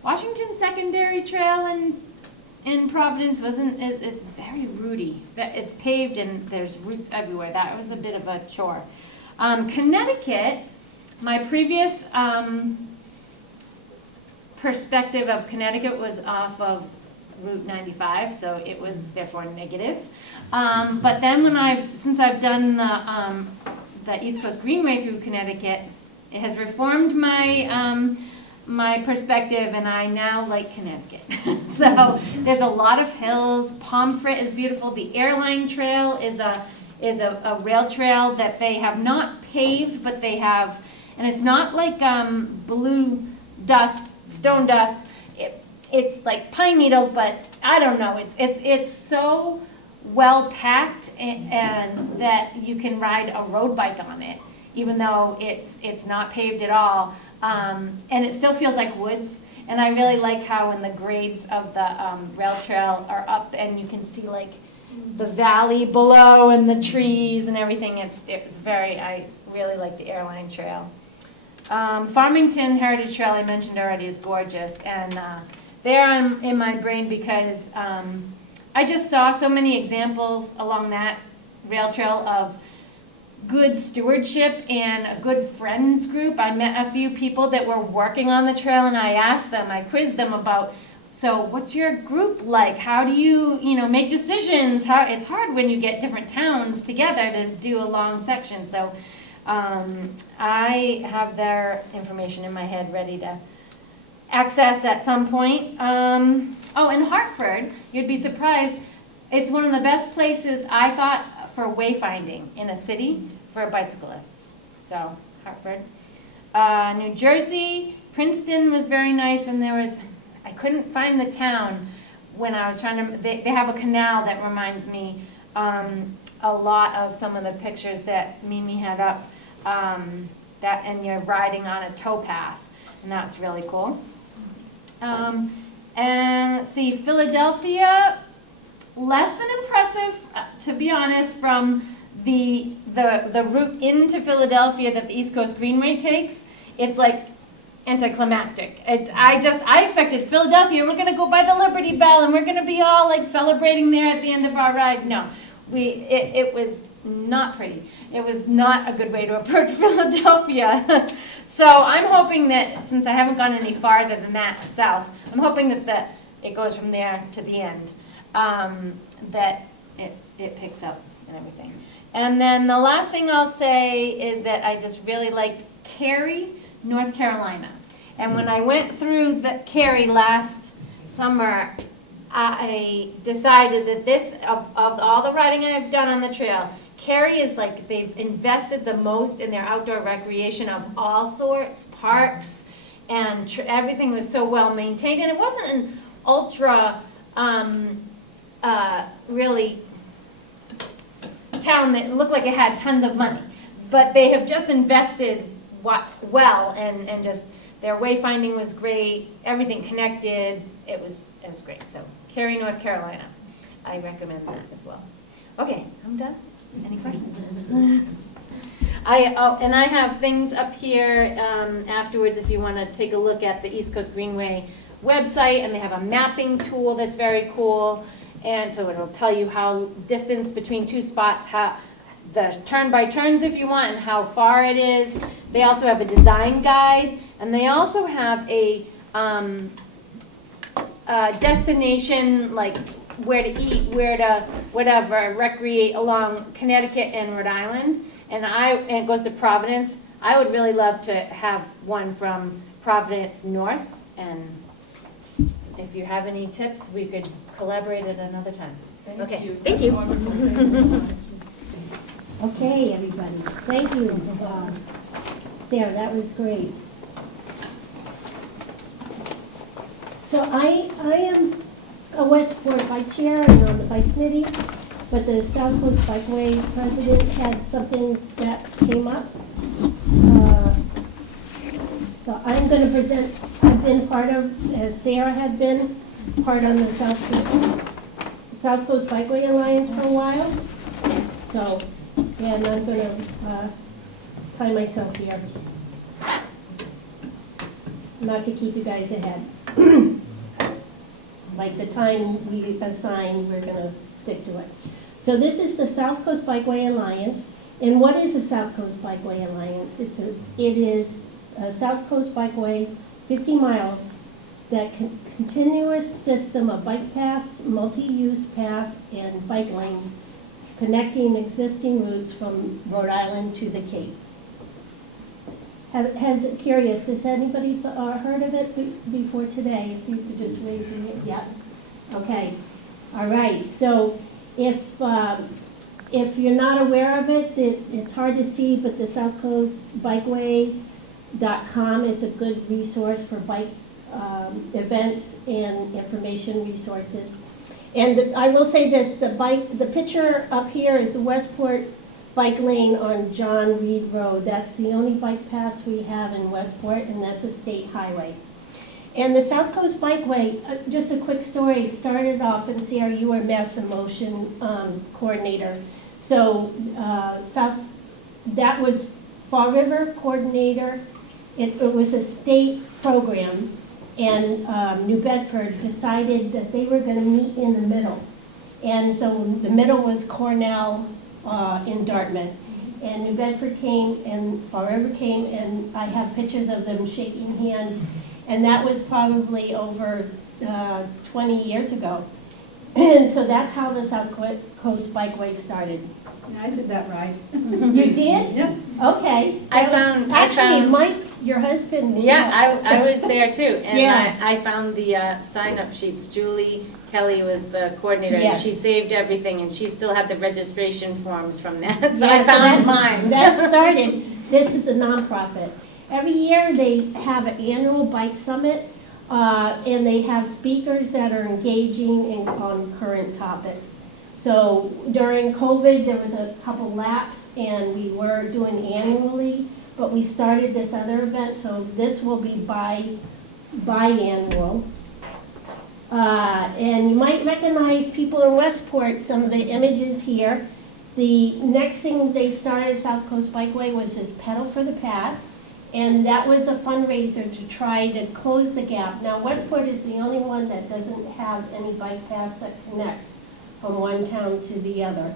Washington Secondary Trail in Providence it's very rooty. It's paved and there's roots everywhere. That was a bit of a chore. Connecticut, my previous perspective of Connecticut was off of Route 95, so it was therefore negative. But then since I've done the East Coast Greenway through Connecticut, it has reformed my my perspective, and I now like Connecticut. So there's a lot of hills. Pomfret is beautiful. The Airline Trail is a rail trail that they have not paved, but they have, and it's not like blue dust, stone dust. It's like pine needles, but I don't know. It's so well packed and that you can ride a road bike on it, even though it's not paved at all. And it still feels like woods. And I really like how when the grades of the rail trail are up and you can see like the valley below and the trees and everything. I really like the Airline Trail. Farmington Heritage Trail I mentioned already is gorgeous, and they're in my brain because I just saw so many examples along that rail trail of good stewardship and a good friends group. I met a few people that were working on the trail, and I quizzed them about, so what's your group like? How do you make decisions? It's hard when you get different towns together to do a long section. So I have their information in my head ready to access at some point. Oh, in Hartford, you'd be surprised. It's one of the best places, I thought, for wayfinding in a city for bicyclists. So, Hartford. New Jersey, Princeton was very nice, and I couldn't find the town when I was trying to, they have a canal that reminds me a lot of some of the pictures that Mimi had up, and you're riding on a towpath, and that's really cool. And let's see, Philadelphia, less than impressive, to be honest, from the route into Philadelphia that the East Coast Greenway takes. It's like anticlimactic. I expected Philadelphia, we're gonna go by the Liberty Bell and we're gonna be all like celebrating there at the end of our ride. No, it was not pretty. It was not a good way to approach Philadelphia. So I'm hoping that, since I haven't gone any farther than that south, I'm hoping that it goes from there to the end, that it picks up and everything. And then the last thing I'll say is that I just really liked Cary, North Carolina. And when I went through the Cary last summer, I decided that this, of all the riding I've done on the trail, Cary is like, they've invested the most in their outdoor recreation of all sorts, parks, and everything was so well maintained. And it wasn't an ultra, really, town that looked like it had tons of money. But they have just invested well, and just their wayfinding was great, everything connected, it was great. So Cary, North Carolina, I recommend that as well. Okay, I'm done. Any questions? And I have things up here afterwards if you want to take a look at the East Coast Greenway website, and they have a mapping tool that's very cool, and so it'll tell you how distance between two spots, how the turn by turns if you want, and how far it is. They also have a design guide, and they also have a destination, like where to eat, where to whatever, recreate along Connecticut and Rhode Island. And it goes to Providence. I would really love to have one from Providence North, and if you have any tips, we could collaborate at another time. Okay, thank you. Okay, everybody, thank you. Sarah, that was great. So I am a Westport bike chair and on the bike committee, but the South Coast Bikeway president had something that came up. So I'm going to present, I've been part of, as Sarah had been, part on the South Coast Bikeway Alliance for a while. So, and I'm going to find myself here. Not to keep you guys ahead. Like the time we assign, we're going to stick to it. So this is the South Coast Bikeway Alliance. And what is the South Coast Bikeway Alliance? It is a South Coast Bikeway, 50 miles, that continuous system of bike paths, multi-use paths, and bike lanes connecting existing routes from Rhode Island to the Cape. Curious, has anybody heard of it before today? If you could just raise your hand. Yeah. Okay. All right. So if you're not aware of it, it's hard to see, but the South Coast Bikeway.com is a good resource for bike events and information resources. And I will say this: the picture up here is the Westport bike lane on John Reed Road. That's the only bike path we have in Westport, and that's a state highway. And the South Coast Bikeway, just a quick story, started off in Sarah, you were Mass in Motion coordinator. So that was Fall River coordinator. It was a state program, and New Bedford decided that they were going to meet in the middle. And so the middle was Cornell in Dartmouth. And New Bedford came, and Fall River came, and I have pictures of them shaking hands. And that was probably over 20 years ago. And so that's how the South Coast Bikeway started. Yeah, I did that ride. You did? Yeah. Okay. Actually, Mike, your husband. Yeah, I was there too. And Yeah. I found the sign-up sheets. Julie Kelly was the coordinator. Yes. And she saved everything, and she still had the registration forms from that. So Yeah, I found that's- mine. That started, this is a nonprofit. Every year they have an annual bike summit, and they have speakers that are engaging on current topics. So during COVID, there was a couple laps, and we were doing annually, but we started this other event, so this will be biannual. And you might recognize people in Westport, some of the images here. The next thing they started, South Coast Bikeway, was this Pedal for the Path. And that was a fundraiser to try to close the gap. Now, Westport is the only one that doesn't have any bike paths that connect from one town to the other.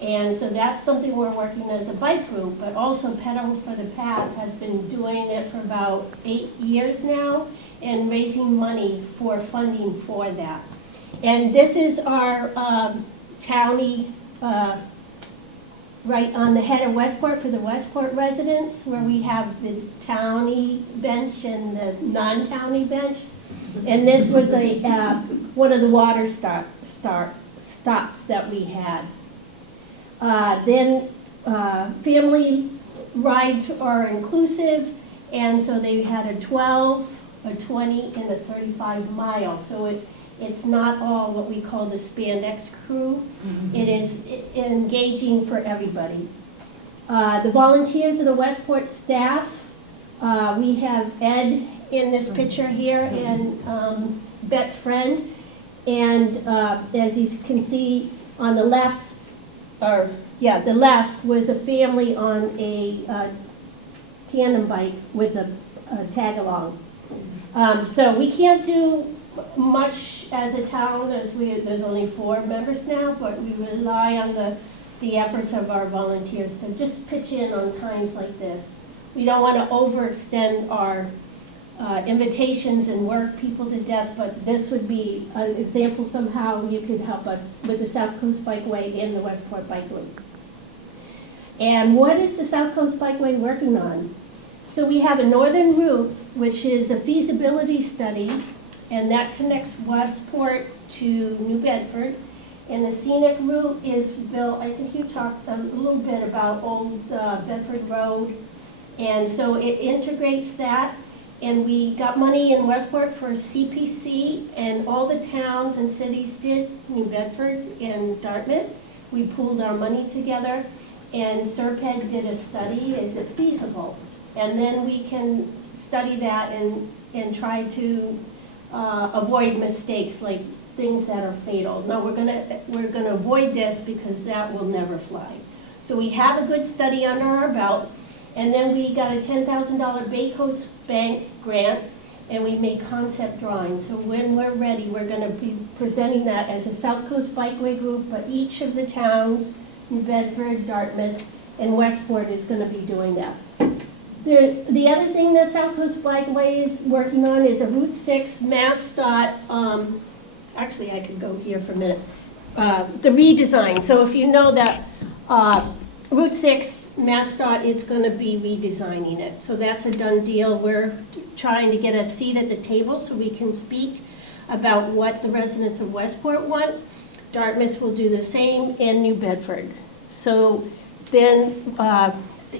And so that's something we're working as a bike group, but also Pedal for the Path has been doing it for about 8 years now and raising money for funding for that. And this is our townie, right on the head of Westport for the Westport residents, where we have the townie bench and the non-townie bench. And this was one of the water stops that we had. Then family rides are inclusive, and so they had a 12, a 20, and a 35 mile. So it's not all what we call the spandex crew. It is engaging for everybody. The volunteers of the Westport staff, we have Ed in this picture here and Bet's friend. And as you can see on the left, the left was a family on a tandem bike with a tag-along. So we can't do much as a town, as there's only 4 members now, but we rely on the efforts of our volunteers to just pitch in on times like this. We don't want to overextend our invitations and work people to death, but this would be an example somehow you could help us with the South Coast Bikeway and the Westport Bike Loop. And what is the South Coast Bikeway working on? So we have a northern route, which is a feasibility study, and that connects Westport to New Bedford. And the scenic route is built, I think you talked a little bit about Old Bedford Road. And so it integrates that. And we got money in Westport for CPC, and all the towns and cities did, New Bedford and Dartmouth. we pooled our money together, and Serped did a study, is it feasible? And then we can study that and try to avoid mistakes, like things that are fatal. No, we're gonna avoid this because that will never fly. So we have a good study under our belt, and then we got a $10,000 Bay Coast Bank grant, and we made concept drawings. So when we're ready, we're gonna be presenting that as a South Coast Bikeway group, but each of the towns, New Bedford, Dartmouth, and Westport is gonna be doing that. The other thing that South Coast Bikeway is working on is a Route 6 MassDOT, actually I could go here for a minute, the redesign. So if you know that Route 6 MassDOT is going to be redesigning it. So that's a done deal. We're trying to get a seat at the table so we can speak about what the residents of Westport want. Dartmouth will do the same, and New Bedford. So then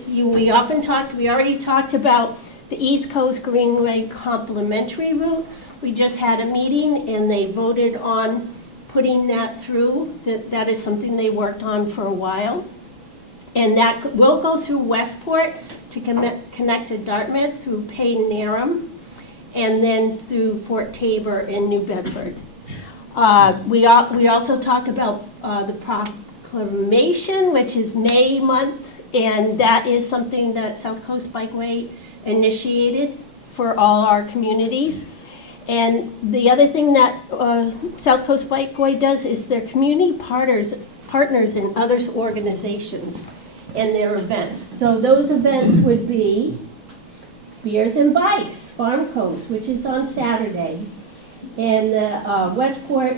we already talked about the East Coast Greenway complementary route. We just had a meeting and they voted on putting that through. That is something they worked on for a while. And that will go through Westport to connect to Dartmouth through Payne-Narrum, and then through Fort Tabor in New Bedford. We also talked about the proclamation, which is May month, and that is something that South Coast Bikeway initiated for all our communities. And the other thing that South Coast Bikeway does is their community partners in other organizations and their events. So those events would be Beers and Bikes, Farm Coast, which is on Saturday, and the Westport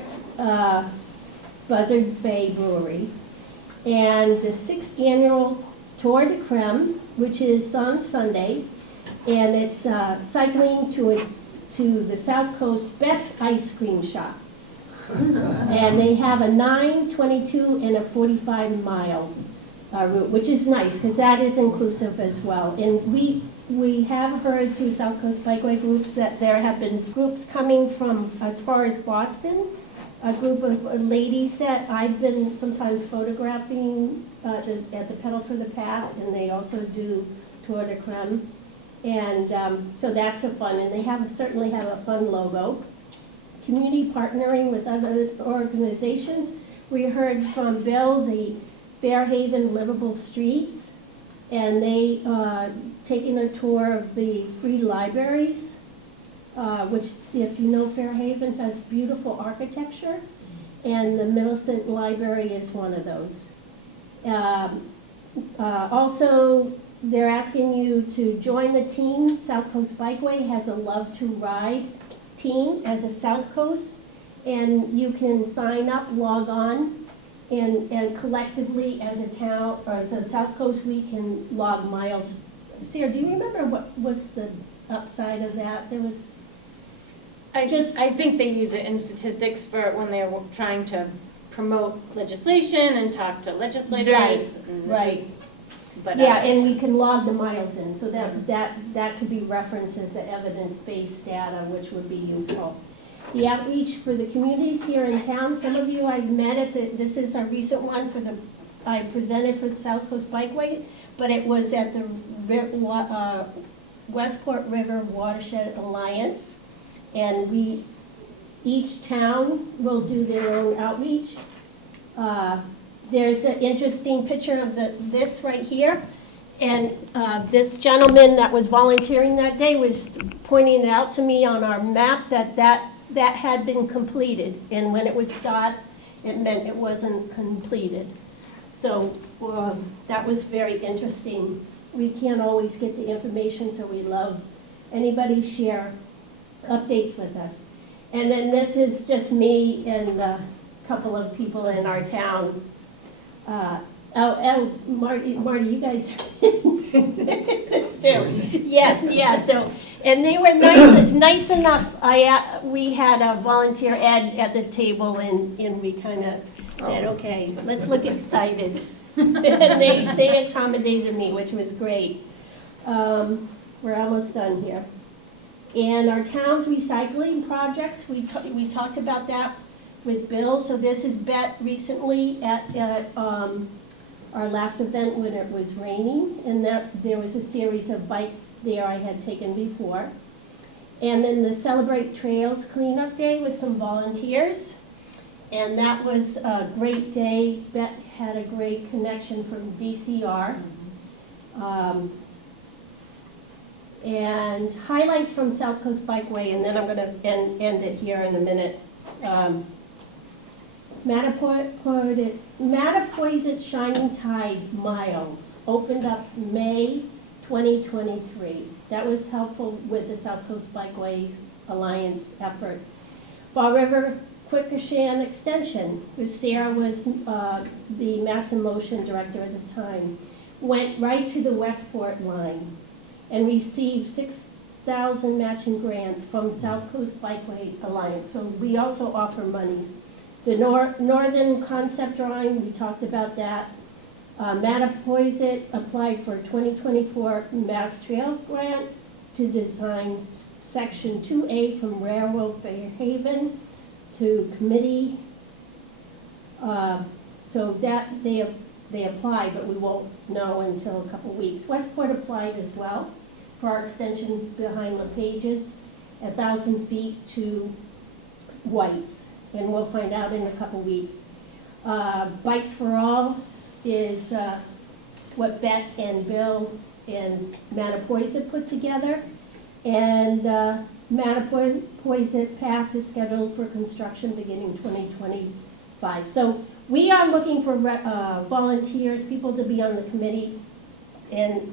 Buzzard Bay Brewery, and the 6th annual Tour de Creme, which is on Sunday, and it's cycling to the South Coast best ice cream shops. And they have a 9, 22, and a 45-mile route, which is nice because that is inclusive as well. And we have heard through South Coast Bikeway groups that there have been groups coming from as far as Boston, a group of ladies that I've been sometimes photographing at the Pedal for the Path, and they also do Tour de Creme. And so that's a fun, and they certainly have a fun logo. Community partnering with other organizations. We heard from Bill, the Fairhaven Livable Streets, and they taking a tour of the free libraries, which, if you know Fairhaven, has beautiful architecture, and the Millicent Library is one of those. Also, they're asking you to join the team. South Coast Bikeway has a Love to Ride team as a South Coast, and you can sign up, log on, and collectively as a town, or as a South Coast, we can log miles. Sarah, do you remember what was the upside of that? There was... I think they use it in statistics for when they're trying to promote legislation and talk to legislators. Right. But, yeah, and we can log the miles in, so that could be referenced as the evidence-based data, which would be useful. The outreach for the communities here in town, some of you I've met at this is a recent one I presented for the South Coast Bikeway, but it was at the Westport River Watershed Alliance, and each town will do their own outreach. There's an interesting picture of this right here, and this gentleman that was volunteering that day was pointing it out to me on our map that had been completed, and when it was stopped, it meant it wasn't completed. So that was very interesting. We can't always get the information, so we love anybody share updates with us. And then this is just me and a couple of people in our town. Marty, you guys this too. Yes, yeah. So, and they were nice enough. We had a volunteer Ed at the table, and we kind of said, okay, let's look excited. And they accommodated me, which was great. We're almost done here. And our town's recycling projects, we talked about that with Bill. So this is Bet recently at our last event when it was raining, and that there was a series of bikes there I had taken before. And then the Celebrate Trails Cleanup Day with some volunteers. And that was a great day. Bet had a great connection from DCR. And highlights from South Coast Bikeway, and then I'm gonna end it here in a minute. Mattapoisett Shining Tides Miles opened up May 2023. That was helpful with the South Coast Bikeway Alliance effort. Fall River Quikasham Extension, which Sarah was the Mass in Motion director at the time, went right to the Westport line and received 6,000 matching grants from South Coast Bikeway Alliance. So we also offer money. The Northern Concept Drawing, we talked about that. Mattapoisett applied for 2024 Mass Trail Grant to design Section 2A from Railroad Fairhaven to Committee. So that they applied, but we won't know until a couple weeks. Westport applied as well for our extension behind LePage's, 1,000 feet to White's, and we'll find out in a couple weeks. Bikes for All is what Bet and Bill and Mattapoisett put together, and Mattapoisett Path is scheduled for construction beginning 2025. So we are looking for volunteers, people to be on the committee, and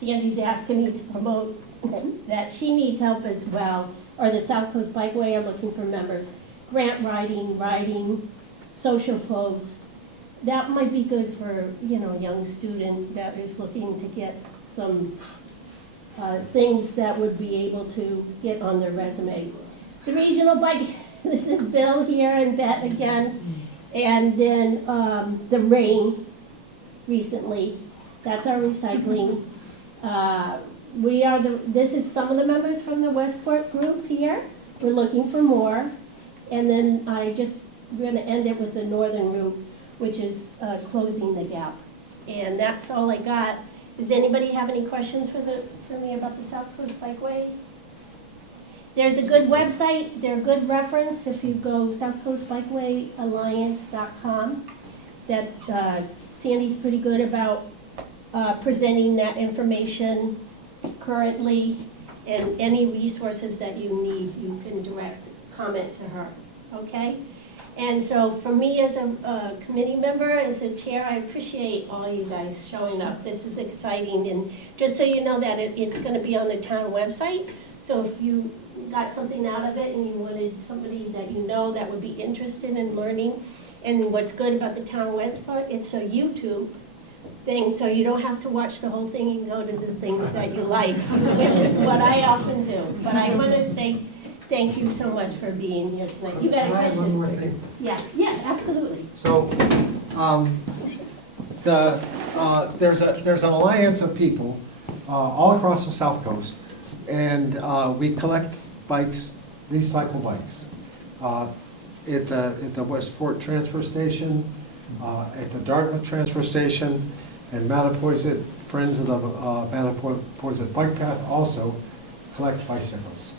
Sandy's asking me to promote that she needs help as well, or the South Coast Bikeway are looking for members. Grant writing, social posts. That might be good for, a young student that is looking to get some things that would be able to get on their resume. The regional bike, this is Bill here and Bet again. And then the rain recently, that's our recycling. This is some of the members from the Westport group here. We're looking for more. And then we're gonna end it with the Northern Route, which is closing the gap. And that's all I got. Does anybody have any questions for me about the South Coast Bikeway? There's a good website, they're a good reference if you go southcoastbikewayalliance.com. That Sandy's pretty good about presenting that information currently, and any resources that you need, you can direct comment to her, okay? And so for me as a committee member, as a chair, I appreciate all you guys showing up. This is exciting, and just so you know that it's going to be on the town website, so if you got something out of it and you wanted somebody that you know that would be interested in learning, and what's good about the town Westport, it's a YouTube thing, so you don't have to watch the whole thing, you can go to the things that you like, which is what I often do. But I want to say thank you so much for being here tonight. You got a Can I add one question? more thing? Yeah, absolutely. So, there's an alliance of people all across the South Coast, and we collect bikes, recycle bikes, at the Westport transfer station, at the Dartmouth transfer station, and Mattapoisett, Friends of the Mattapoisett Bike Path also collect bicycles.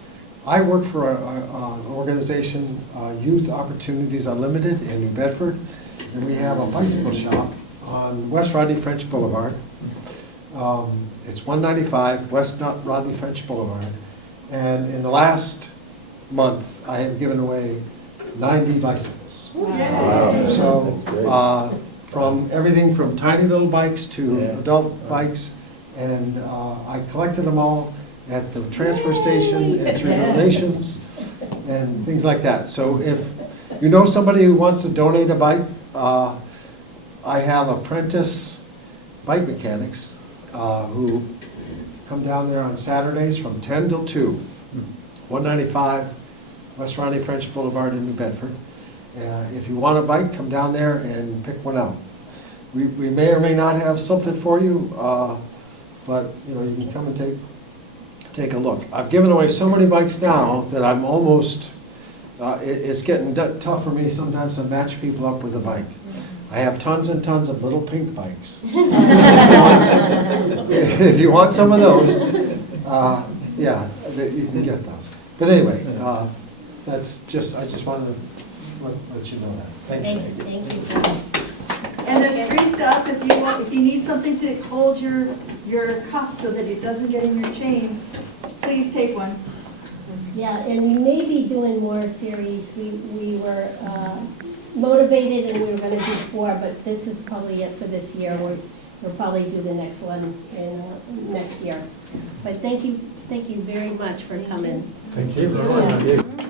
I work for an organization, Youth Opportunities Unlimited in New Bedford, and we have a bicycle shop on West Rodney French Boulevard. It's 195 West Rodney French Boulevard. And in the last month, I have given away 90 bicycles. Wow. So, from everything from tiny little bikes to adult bikes, and I collected them all at the transfer station and through donations and things like that. So if you know somebody who wants to donate a bike, I have apprentice bike mechanics who come down there on Saturdays from 10 till 2, 195 West Rodney French Boulevard in New Bedford. If you want a bike, come down there and pick one out. We may or may not have something for you, but you can come and take a look. I've given away so many bikes now that I'm almost it's getting tough for me sometimes to match people up with a bike. I have tons and tons of little pink bikes. If you want some of those, yeah, you can get those. But anyway, that's just, I just wanted to let you know that. Thank you. Thank you for this. And there's free stuff if you want, if you need something to hold your cuff so that it doesn't get in your chain, please take one. Yeah, and we may be doing more series. We were motivated and we were gonna do 4, but this is probably it for this year. We'll probably do the next one in next year. But thank you very much for coming. Thank you very much.